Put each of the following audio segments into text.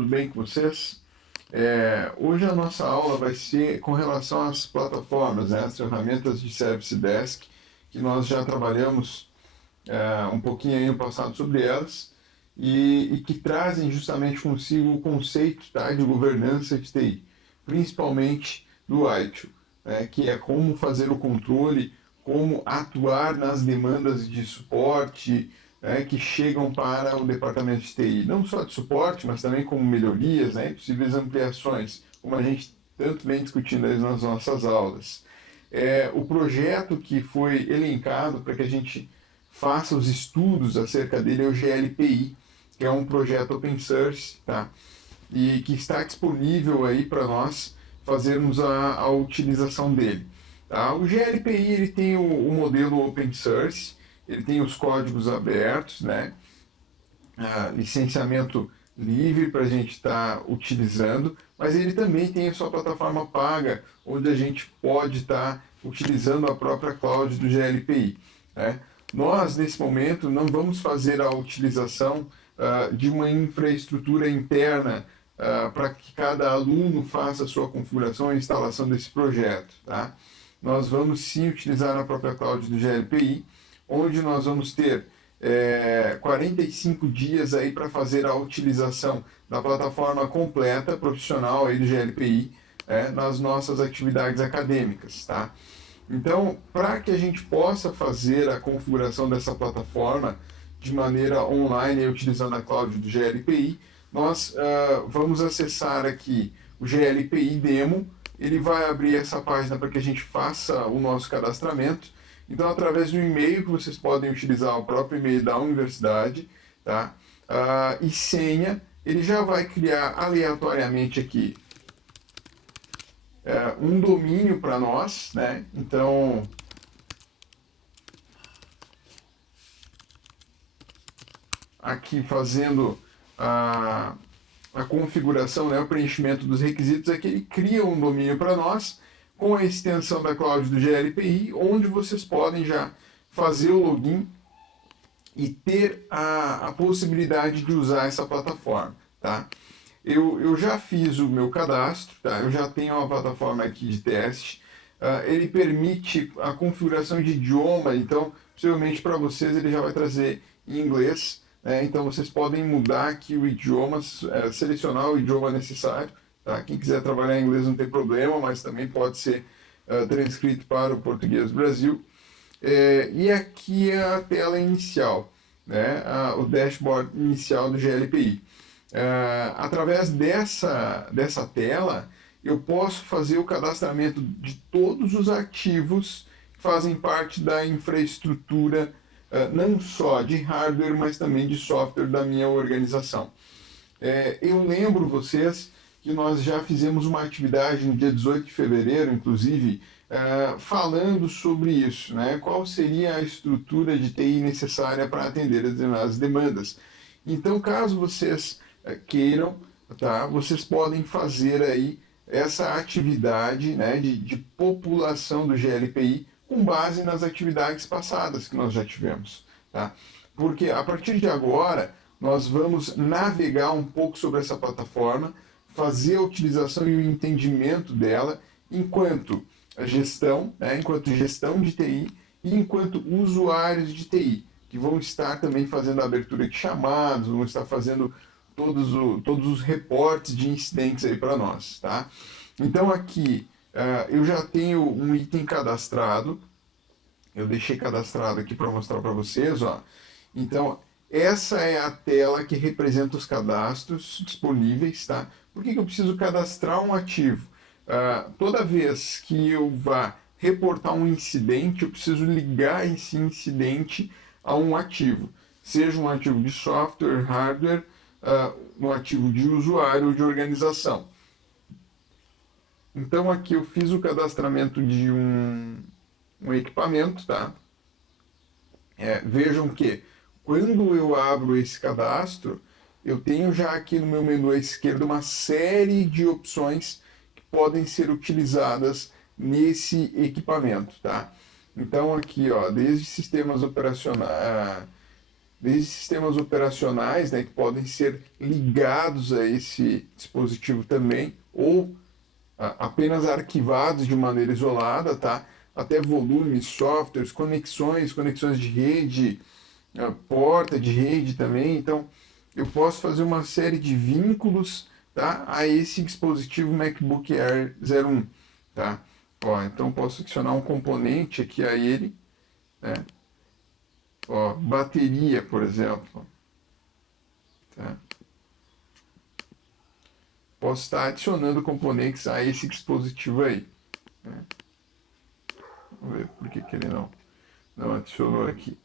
tudo bem com vocês? Hoje a nossa aula vai ser com relação às plataformas, né, as ferramentas de Service Desk, que nós já trabalhamos um pouquinho aí no passado sobre elas, e que trazem justamente consigo o conceito, tá, de governança de TI, principalmente do ITIL, né, que é como fazer o controle, como atuar nas demandas de suporte, que chegam para o departamento de TI, não só de suporte, mas também como melhorias, né, possíveis ampliações, como a gente tanto vem discutindo aí nas nossas aulas. O projeto que foi elencado para que a gente faça os estudos acerca dele é o GLPI, que é um projeto open source, tá? E que está disponível aí para nós fazermos a utilização dele. Tá? O GLPI ele tem o modelo open source, ele tem os códigos abertos, né? Licenciamento livre para a gente estar utilizando, mas ele também tem a sua plataforma paga, onde a gente pode estar utilizando a própria cloud do GLPI. Né? Nós, nesse momento, não vamos fazer a utilização de uma infraestrutura interna para que cada aluno faça a sua configuração e instalação desse projeto. Tá? Nós vamos sim utilizar a própria cloud do GLPI, onde nós vamos ter 45 dias aí para fazer a utilização da plataforma completa, profissional aí do GLPI, nas nossas atividades acadêmicas. Tá? Então, para que a gente possa fazer a configuração dessa plataforma de maneira online, utilizando a cloud do GLPI, nós vamos acessar aqui o GLPI Demo. Ele vai abrir essa página para que a gente faça o nosso cadastramento. Então, através do e-mail, que vocês podem utilizar o próprio e-mail da universidade, tá? E senha, ele já vai criar aleatoriamente aqui um domínio para nós, né? Então, aqui fazendo a configuração, né, o preenchimento dos requisitos, aqui ele cria um domínio para nós, com a extensão da cloud do GLPI, onde vocês podem já fazer o login e ter a possibilidade de usar essa plataforma. Tá? Eu já fiz o meu cadastro, tá? Eu já tenho uma plataforma aqui de teste. Ele permite a configuração de idioma, então possivelmente para vocês ele já vai trazer em inglês, né? Então vocês podem mudar aqui o idioma, selecionar o idioma necessário. Tá? Quem quiser trabalhar em inglês não tem problema, mas também pode ser transcrito para o português do Brasil. E aqui é a tela inicial, né? O dashboard inicial do GLPI. Através dessa tela, eu posso fazer o cadastramento de todos os ativos que fazem parte da infraestrutura, não só de hardware, mas também de software da minha organização. Eu lembro vocês que nós já fizemos uma atividade no dia 18 de fevereiro, inclusive, falando sobre isso, né? Qual seria a estrutura de TI necessária para atender as demandas. Então, caso vocês queiram, tá? Vocês podem fazer aí essa atividade, né, de população do GLPI com base nas atividades passadas que nós já tivemos. Tá? Porque a partir de agora, nós vamos navegar um pouco sobre essa plataforma, fazer a utilização e o entendimento dela enquanto gestão, enquanto gestão de TI e enquanto usuários de TI, que vão estar também fazendo a abertura de chamados, vão estar fazendo todos os reportes de incidentes aí para nós. Tá? Então aqui eu já tenho um item cadastrado, eu deixei cadastrado aqui para mostrar para vocês. Ó. Então, essa é a tela que representa os cadastros disponíveis. Tá? Por que eu preciso cadastrar um ativo? Toda vez que eu vá reportar um incidente, eu preciso ligar esse incidente a um ativo, seja um ativo de software, hardware, um ativo de usuário ou de organização. Então aqui eu fiz o cadastramento de um equipamento, tá? Vejam que quando eu abro esse cadastro, eu tenho já aqui no meu menu à esquerda uma série de opções que podem ser utilizadas nesse equipamento, tá? Então aqui, ó, desde sistemas operacionais, desde sistemas operacionais, né, que podem ser ligados a esse dispositivo também, ou apenas arquivados de maneira isolada, tá? Até volumes, softwares, conexões de rede, porta de rede também. Então, eu posso fazer uma série de vínculos, tá, a esse dispositivo MacBook Air 01, tá? Ó, então, posso adicionar um componente aqui a ele, né? Ó, bateria, por exemplo, tá? Posso estar adicionando componentes a esse dispositivo aí, né? Vamos ver por que ele não adicionou aqui.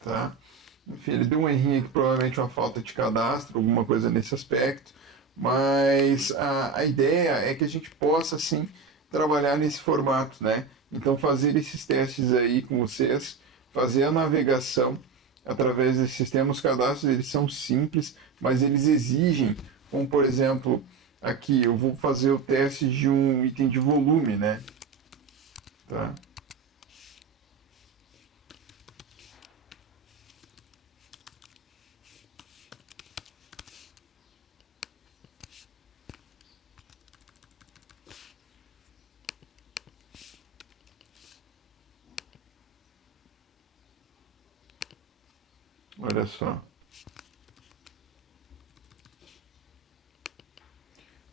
Tá? Enfim, ele deu um errinho aqui, provavelmente uma falta de cadastro, alguma coisa nesse aspecto, mas a ideia é que a gente possa, sim, trabalhar nesse formato, né? Então, fazer esses testes aí com vocês, fazer a navegação através desses sistemas. Os cadastros, eles são simples, mas eles exigem, como por exemplo, aqui eu vou fazer o teste de um item de volume, né? Tá? Olha só.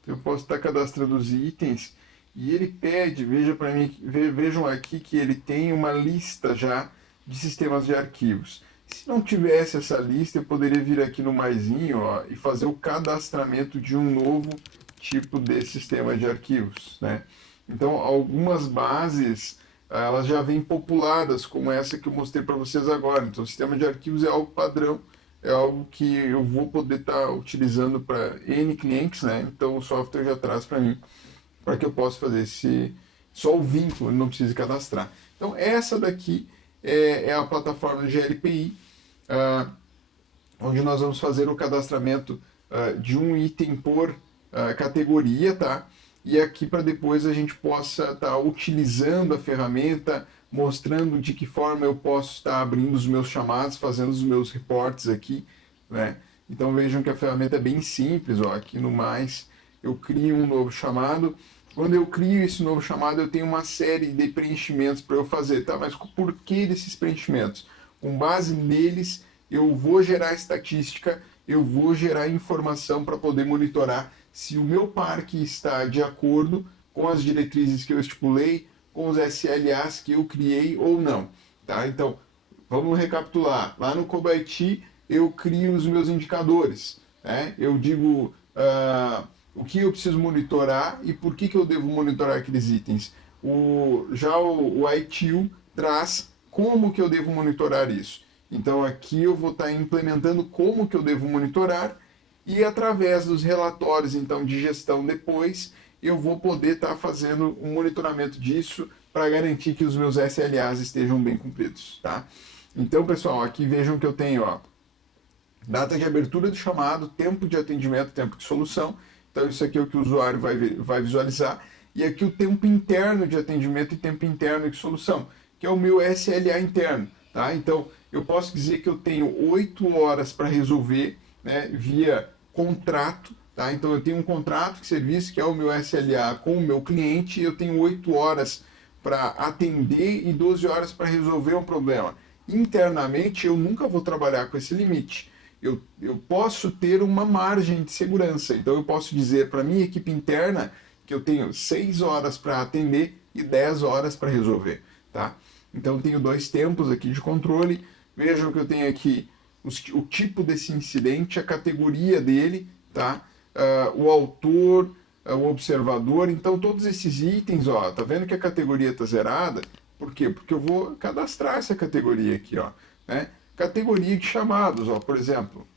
Eu posso estar cadastrando os itens e ele pede, veja para mim, vejam aqui que ele tem uma lista já de sistemas de arquivos. Se não tivesse essa lista, eu poderia vir aqui no maisinho, ó, e fazer o cadastramento de um novo tipo de sistema de arquivos, né? Então, algumas bases, elas já vêm populadas, como essa que eu mostrei para vocês agora. Então, o sistema de arquivos é algo padrão, é algo que eu vou poder estar utilizando para N clientes, né? Então, o software já traz para mim, para que eu possa fazer só o vínculo, não precisa cadastrar. Então, essa daqui é a plataforma GLPI, onde nós vamos fazer o cadastramento de um item por categoria, tá? E aqui para depois a gente possa estar utilizando a ferramenta, mostrando de que forma eu posso estar abrindo os meus chamados, fazendo os meus reportes aqui, né? Então vejam que a ferramenta é bem simples, ó, aqui no mais eu crio um novo chamado. Quando eu crio esse novo chamado, eu tenho uma série de preenchimentos para eu fazer, tá? Mas por que desses preenchimentos? Com base neles, eu vou gerar estatística, eu vou gerar informação para poder monitorar se o meu parque está de acordo com as diretrizes que eu estipulei, com os SLAs que eu criei ou não, tá? Então, vamos recapitular. Lá no Cobalt eu crio os meus indicadores, né? Eu digo o que eu preciso monitorar e por que eu devo monitorar aqueles itens. Já o ITIL traz como que eu devo monitorar isso. Então aqui eu vou estar implementando como que eu devo monitorar e através dos relatórios então de gestão depois eu vou poder estar fazendo um monitoramento disso para garantir que os meus SLAs estejam bem cumpridos, tá? Então, pessoal, aqui vejam que eu tenho, ó, data de abertura do chamado, tempo de atendimento, tempo de solução. Então, isso aqui é o que o usuário vai visualizar. E aqui o tempo interno de atendimento e tempo interno de solução, que é o meu SLA interno, tá? Então, eu posso dizer que eu tenho 8 horas para resolver, né, via contrato, tá? Então, eu tenho um contrato de serviço, que é o meu SLA com o meu cliente, e eu tenho 8 horas para atender e 12 horas para resolver um problema. Internamente, eu nunca vou trabalhar com esse limite. Eu posso ter uma margem de segurança. Então, eu posso dizer para a minha equipe interna que eu tenho 6 horas para atender e 10 horas para resolver, tá? Então, eu tenho dois tempos aqui de controle. Vejam que eu tenho aqui o tipo desse incidente, a categoria dele, tá? O autor, o observador. Então, todos esses itens, ó, tá vendo que a categoria está zerada? Por quê? Porque eu vou cadastrar essa categoria aqui, ó, né? Categoria de chamados, ó, por exemplo.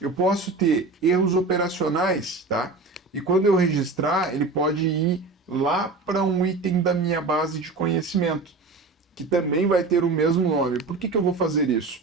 Eu posso ter erros operacionais, tá? E quando eu registrar, ele pode ir lá para um item da minha base de conhecimento, que também vai ter o mesmo nome. Por que eu vou fazer isso?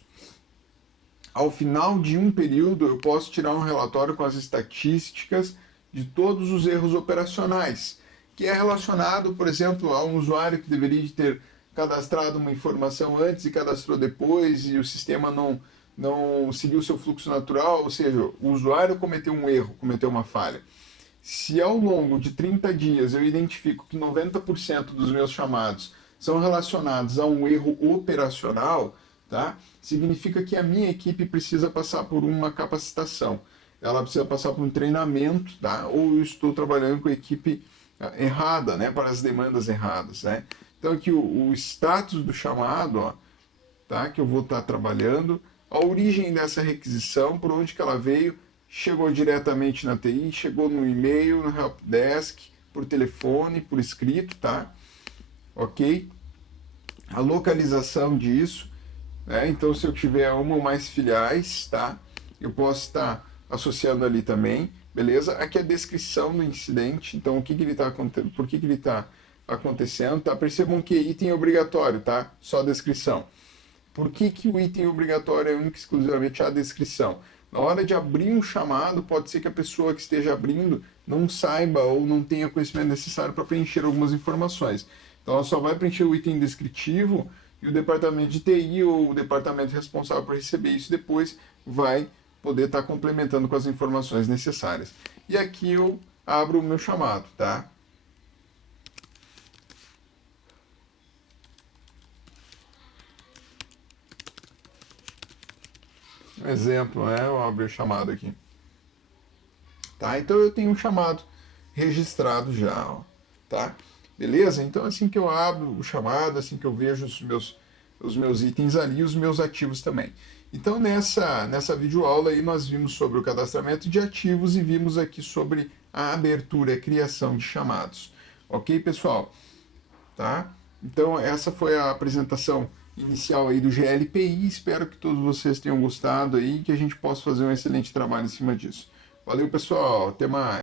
ao final de um período, eu posso tirar um relatório com as estatísticas de todos os erros operacionais, que é relacionado, por exemplo, a um usuário que deveria ter cadastrado uma informação antes e cadastrou depois, e o sistema não seguiu seu fluxo natural, ou seja, o usuário cometeu um erro, cometeu uma falha. Se ao longo de 30 dias eu identifico que 90% dos meus chamados são relacionados a um erro operacional, tá? Significa que a minha equipe precisa passar por uma capacitação. Ela precisa passar por um treinamento, tá? Ou eu estou trabalhando com a equipe errada, né? Para as demandas erradas, né? Então aqui o status do chamado, ó, tá? Que eu vou estar trabalhando, a origem dessa requisição, por onde que ela veio, chegou diretamente na TI, chegou no e-mail, no helpdesk, por telefone, por escrito, tá? Ok? A localização disso, né? Então, se eu tiver uma ou mais filiais, tá? Eu posso estar associando ali também, beleza? Aqui é a descrição do incidente, então o que que ele está acontecendo, por que que ele está acontecendo, tá? Percebam que item obrigatório, tá? Só a descrição. Por que que o item obrigatório é único e exclusivamente a descrição? Na hora de abrir um chamado, pode ser que a pessoa que esteja abrindo não saiba ou não tenha conhecimento necessário para preencher algumas informações. Então, ela só vai preencher o item descritivo e o departamento de TI ou o departamento responsável por receber isso depois vai poder estar complementando com as informações necessárias. E aqui eu abro o meu chamado, tá? Um exemplo, né? Eu abro o chamado aqui. Tá? Então eu tenho um chamado registrado já, ó, tá? Beleza? Então assim que eu abro o chamado, assim que eu vejo os meus itens ali, os meus ativos também. Então nessa videoaula aí nós vimos sobre o cadastramento de ativos e vimos aqui sobre a abertura e criação de chamados. Ok, pessoal? Tá? Então essa foi a apresentação inicial aí do GLPI. Espero que todos vocês tenham gostado aí e que a gente possa fazer um excelente trabalho em cima disso. Valeu, pessoal. Até mais.